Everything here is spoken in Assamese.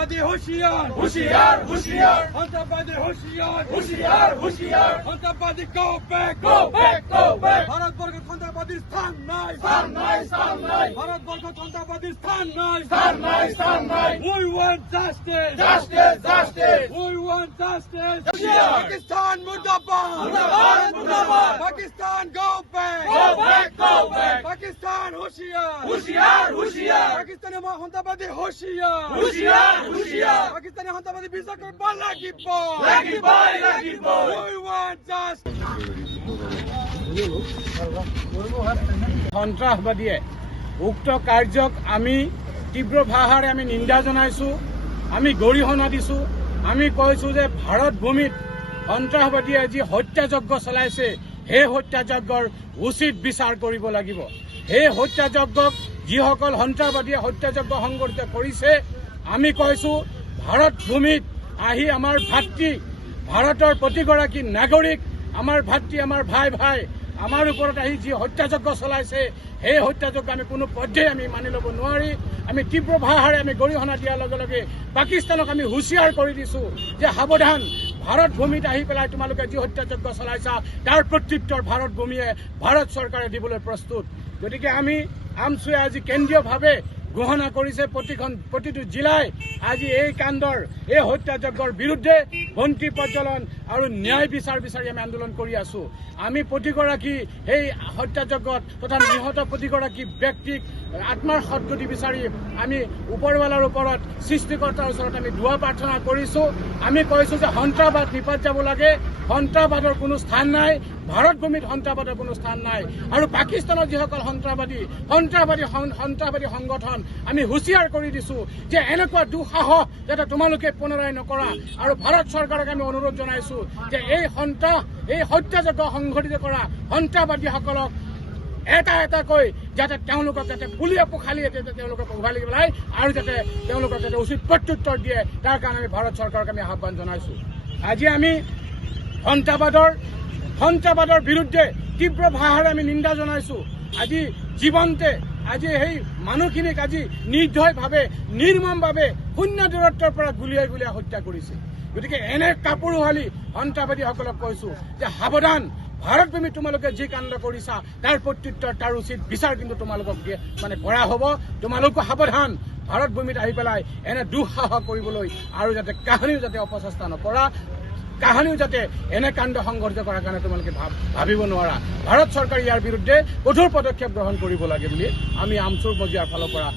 সন্ত্রাসবাদী হুঁশিয়ার হুঁশিয়ার হুঁশিয়ার সন্ত্রাসবাদী হুঁশিয়ার হুঁশিয়ার হুঁশিয়ার সন্ত্রাসবাদী go back go back go back ভারতবর্ষের সন্ত্রাসবাদীর স্থান নাই স্থান নাই স্থান নাই ভারতবর্ষের সন্ত্রাসবাদীর স্থান নাই স্থান নাই স্থান নাই We want justice. Justice justice We want justice. Hushiyar. Pakistan murdabad. মুর্দাবাদ মুর্দাবাদ Pakistan go back. Go back go back Pakistan হুঁশিয়ার হুঁশিয়ার হুঁশিয়ার পাকিস্তানের সন্ত্রাসবাদী হুঁশিয়ার হুঁশিয়ার হুঁশিয়ার পাকিস্তানের সন্ত্রাসবাদী বিচার করব লাগিব লাগিব We want justice. সন্ত্ৰাসবাদীয়ে উক্ত কাৰ্যক আমি তীব্ৰ ভাষাৰে আমি নিন্দা জনাইছোঁ, আমি গৰিহণা দিছোঁ। আমি কৈছোঁ যে ভাৰত ভূমিত সন্ত্ৰাসবাদীয়ে যি হত্যাযজ্ঞ চলাইছে সেই হত্যাযজ্ঞৰ উচিত বিচাৰ কৰিব লাগিব। সেই হত্যাযজ্ঞক যিসকল সন্ত্ৰাসবাদীয়ে হত্যাযজ্ঞ সংঘটিত কৰিছে, আমি কৈছোঁ ভাৰত ভূমিত আহি আমাৰ ভাতৃ, ভাৰতৰ প্ৰতিগৰাকী নাগৰিক, আমাৰ ভাতৃ, আমাৰ ভাই আমাৰ ওপৰত আহি যি হত্যাযজ্ঞ চলাইছে সেই হত্যাযজ্ঞ আমি কোনো পৰ্যায়ে আমি মানি ল'ব নোৱাৰি। আমি তীব্ৰ ভাষাৰে আমি গৰিহণা দিয়াৰ লগে লগে পাকিস্তানক আমি হুঁচিয়াৰ কৰি দিছোঁ যে সাৱধান, ভাৰত ভূমিত আহি পেলাই তোমালোকে যি হত্যাযজ্ঞ চলাইছা তাৰ প্ৰত্যুত্তৰ ভাৰত ভূমিয়ে ভাৰত চৰকাৰে দিবলৈ প্ৰস্তুত। গতিকে আমি আমছুৱে আজি কেন্দ্ৰীয়ভাৱে ঘোষণা কৰিছে প্ৰতিটো জিলাই আজি এই কাণ্ডৰ, এই হত্যাযজ্ঞৰ বিৰুদ্ধে বন্তি প্ৰজ্বলন আৰু ন্যায় বিচাৰি আমি আন্দোলন কৰি আছোঁ। আমি প্ৰতিগৰাকী এই হত্যাযজ্ঞত তথা নিহত প্ৰতিগৰাকী ব্যক্তিক আত্মাৰ সদ্গতি বিচাৰি আমি ওপৰৱালাৰ ওপৰত, সৃষ্টিকৰ্তাৰ ওচৰত আমি দুৱা প্ৰাৰ্থনা কৰিছোঁ। আমি কৈছোঁ যে সন্ত্ৰাসবাদ নিপাত যাব লাগে, সন্ত্ৰাসবাদৰ কোনো স্থান নাই, ভাৰত ভূমিত সন্ত্ৰাসবাদৰ কোনো স্থান নাই। আৰু পাকিস্তানৰ যিসকল সন্ত্ৰাসবাদী সংগঠন আমি হুঁচিয়াৰ কৰি দিছোঁ যে এনেকুৱা দুঃসাহস যাতে তোমালোকে পুনৰাই নকৰা। আৰু ভাৰত চৰকাৰক আমি অনুৰোধ জনাইছোঁ যে এই হত্যাযজ্ঞ সংঘটিত কৰা সন্ত্ৰাসবাদীসকলক এটাকৈ যাতে তেওঁলোকক যাতে পুলিয়ে পোখালিয়ে যাতে তেওঁলোকক উভালি পেলাই আৰু যাতে তেওঁলোকক যাতে উচিত প্ৰত্যুত্তৰ দিয়ে, তাৰ কাৰণে আমি ভাৰত চৰকাৰক আমি আহ্বান জনাইছোঁ। আজি আমি সন্ত্ৰাসবাদৰ বিৰুদ্ধে তীব্ৰ ভাষাৰে আমি নিন্দা জনাইছোঁ। আজি জীৱন্তে আজি সেই মানুহখিনিক আজি নিৰ্দয়ভাৱে, নিৰ্মমভাৱে শূন্য দূৰত্বৰ পৰা গুলিয়াই হত্যা কৰিছে। গতিকে এনে কাপুৰুষালী সন্ত্ৰাসবাদীসকলক কৈছোঁ যে সাৱধান, ভাৰত ভূমিত তোমালোকে যি কাণ্ড কৰিছা তাৰ প্ৰত্যুত্তৰ, তাৰ উচিত বিচাৰ কিন্তু তোমালোকক কৰা হ'ব। তোমালোকো সাৱধান, ভাৰত ভূমিত আহি পেলাই এনে দুঃসাহস কৰিবলৈ আৰু যাতে কাহানিও যাতে অপচেষ্টা নকৰা, কাহানিও যাতে এনে কাণ্ড সংঘটিত কৰাৰ কাৰণে তোমালোকে ভাবিব নোৱাৰা। ভাৰত চৰকাৰে ইয়াৰ বিৰুদ্ধে কঠোৰ পদক্ষেপ গ্ৰহণ কৰিব লাগে বুলি আমি আমচুৰ মজিয়াৰ ফালৰ পৰা